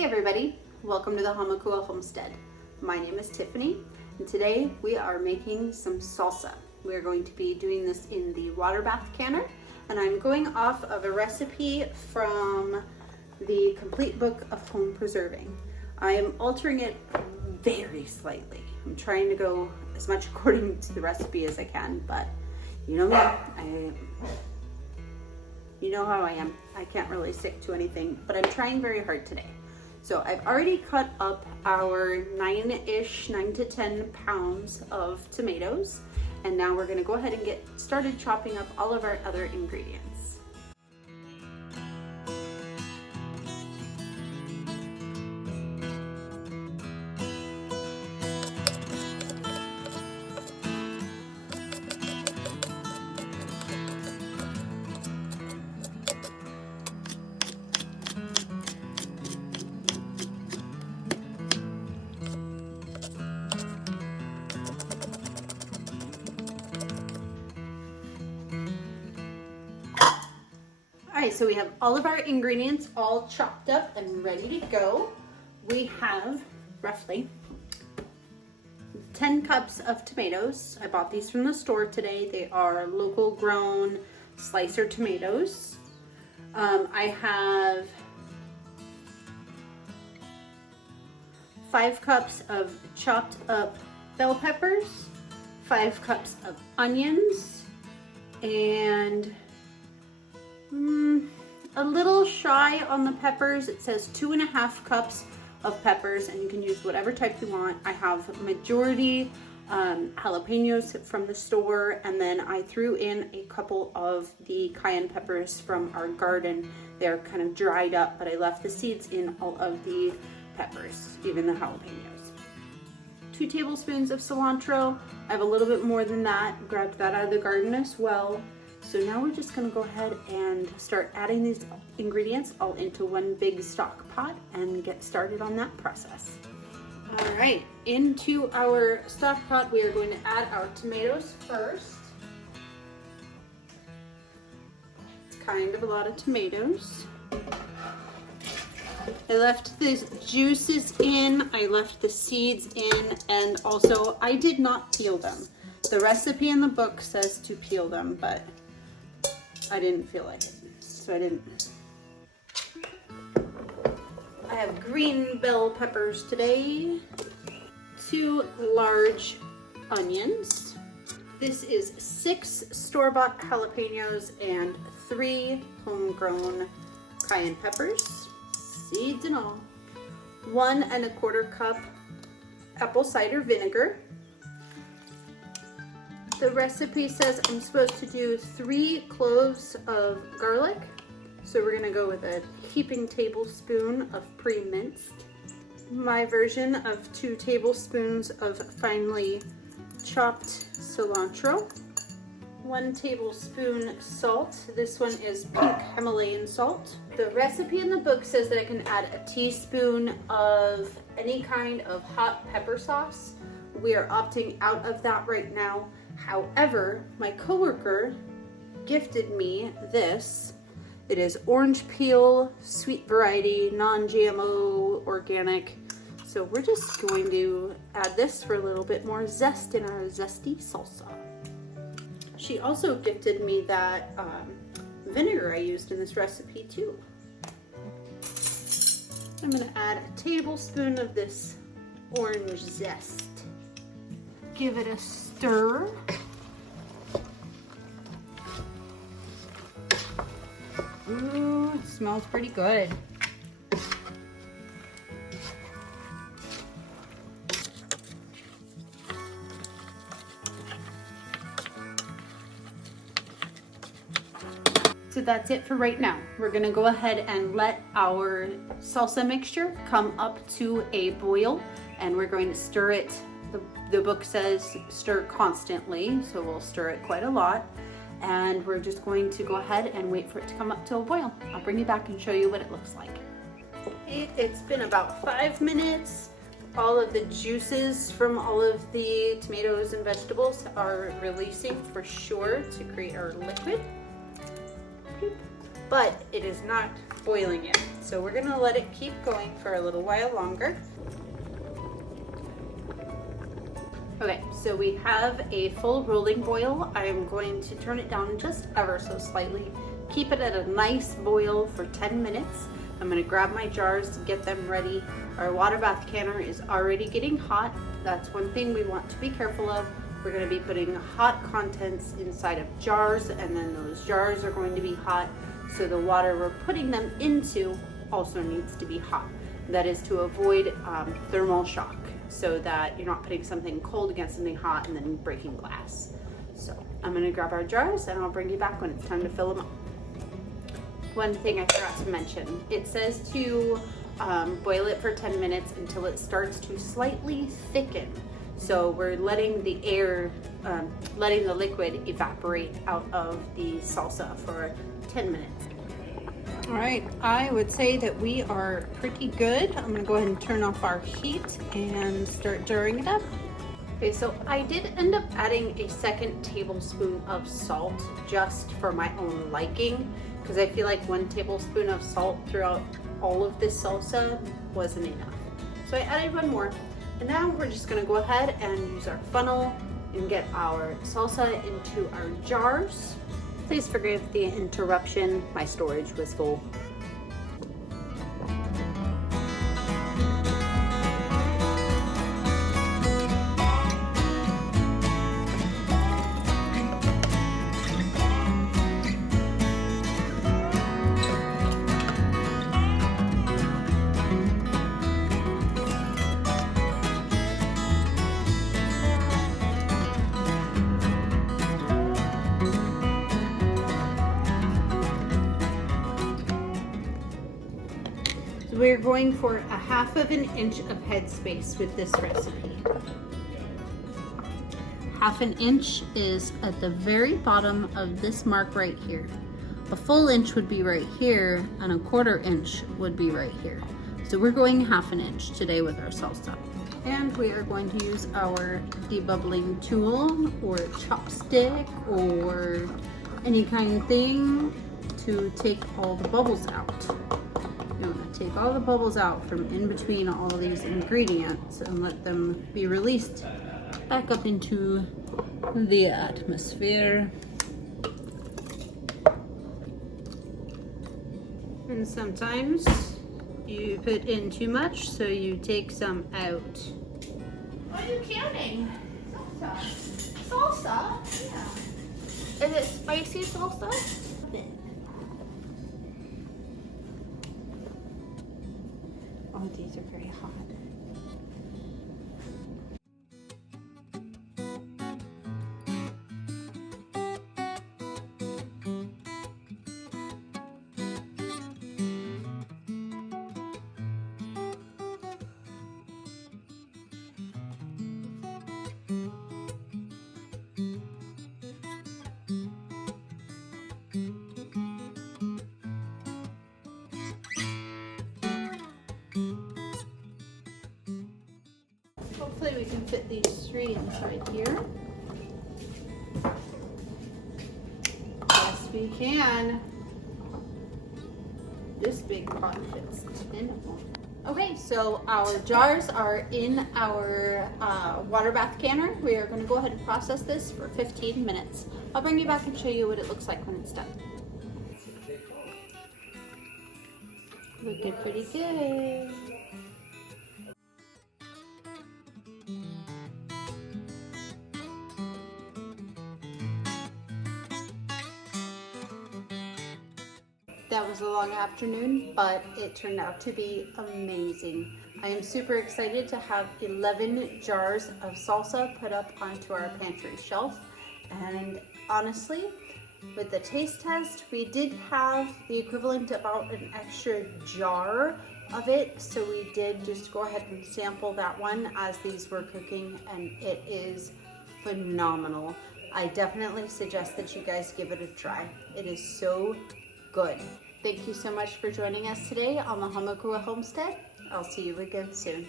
Hey everybody, welcome to the Hamakua Homestead. My name is Tiffany and today we are making some salsa. We are going to be doing this in the water bath canner and I'm going off of a recipe from the Complete Book of Home Preserving. I am altering it very slightly. I'm trying to go as much according to the recipe as I can, but you know me, you know how I am. I can't really stick to anything, but I'm trying very hard today. So I've already cut up our 9 to 10 pounds of tomatoes, and now we're gonna go ahead and get started chopping up all of our other ingredients. Alright, so we have all of our ingredients all chopped up and ready to go. We have roughly 10 cups of tomatoes. I bought these from the store today. They are local grown slicer tomatoes. I have 5 cups of chopped up bell peppers, 5 cups of onions, and a little shy on the peppers. It says 2.5 cups of peppers, and you can use whatever type you want. I have majority jalapenos from the store, and then I threw in a couple of the cayenne peppers from our garden. They're kind of dried up, but I left the seeds in all of the peppers, even the jalapenos. 2 tablespoons of cilantro. I have a little bit more than that. Grabbed that out of the garden as well. So now we're just gonna go ahead and start adding these ingredients all into one big stock pot and get started on that process. All right, into our stock pot, we are going to add our tomatoes first. It's kind of a lot of tomatoes. I left the juices in, I left the seeds in, and also I did not peel them. The recipe in the book says to peel them, but I didn't feel like it, so I didn't. I have green bell peppers today, 2 large onions. This is 6 store-bought jalapenos and 3 homegrown cayenne peppers, seeds and all. 1 1/4 cup apple cider vinegar. The recipe says I'm supposed to do 3 cloves of garlic. So we're gonna go with a heaping tablespoon of pre-minced. My version of 2 tablespoons of finely chopped cilantro. 1 tablespoon salt. This one is pink Himalayan salt. The recipe in the book says that I can add a teaspoon of any kind of hot pepper sauce. We are opting out of that right now. However, my coworker gifted me this. It is orange peel, sweet variety, non-GMO, organic. So we're just going to add this for a little bit more zest in our zesty salsa. She also gifted me that vinegar I used in this recipe too. I'm gonna add a tablespoon of this orange zest. Give it a stir. Ooh, it smells pretty good. So that's it for right now. We're gonna go ahead and let our salsa mixture come up to a boil, and we're going to stir it. The book says stir constantly, so we'll stir it quite a lot. And we're just going to go ahead and wait for it to come up to a boil. I'll bring you back and show you what it looks like. It's been about 5 minutes. All of the juices from all of the tomatoes and vegetables are releasing for sure to create our liquid. but it is not boiling yet. So we're gonna let it keep going for a little while longer. Okay, so we have a full rolling boil. I am going to turn it down just ever so slightly. Keep it at a nice boil for 10 minutes. I'm gonna grab my jars and get them ready. Our water bath canner is already getting hot. That's one thing we want to be careful of. We're gonna be putting hot contents inside of jars, and then those jars are going to be hot. So the water we're putting them into also needs to be hot. That is to avoid thermal shock, so that you're not putting something cold against something hot and then breaking glass. So I'm gonna grab our jars and I'll bring you back when it's time to fill them up. One thing I forgot to mention, it says to boil it for 10 minutes until it starts to slightly thicken. So we're letting the air, letting the liquid evaporate out of the salsa for 10 minutes. All right, I would say that we are pretty good. I'm gonna go ahead and turn off our heat and start jarring it up. Okay, so I did end up adding a 2 tablespoon of salt just for my own liking, because I feel like 1 tablespoon of salt throughout all of this salsa wasn't enough. So I added 1 more. And now we're just gonna go ahead and use our funnel and get our salsa into our jars. Please forgive the interruption, my storage was full. We're going for a 1/2 inch of headspace with this recipe. 1/2 inch is at the very bottom of this mark right here. A full inch would be right here, and a 1/4 inch would be right here. So we're going 1/2 inch today with our salsa. And we are going to use our debubbling tool or chopstick or any kind of thing to take all the bubbles out. You want to take all the bubbles out from in between all these ingredients and let them be released back up into the atmosphere. And sometimes you put in too much, so you take some out. What are you counting? Salsa. Salsa? Yeah. Is it spicy salsa? Oh, these are very hot. Hopefully we can fit these 3 inside here. Yes, we can. This big pot fits 10. Okay, so our jars are in our water bath canner. We are going to go ahead and process this for 15 minutes. I'll bring you back and show you what it looks like when it's done. Looking pretty good. That was a long afternoon, but it turned out to be amazing. I am super excited to have 11 jars of salsa put up onto our pantry shelf. And honestly, with the taste test, we did have the equivalent about an extra jar of it. So we did just go ahead and sample that one as these were cooking, and it is phenomenal. I definitely suggest that you guys give it a try. It is so good. Thank you so much for joining us today on the Hamakua Homestead. I'll see you again soon.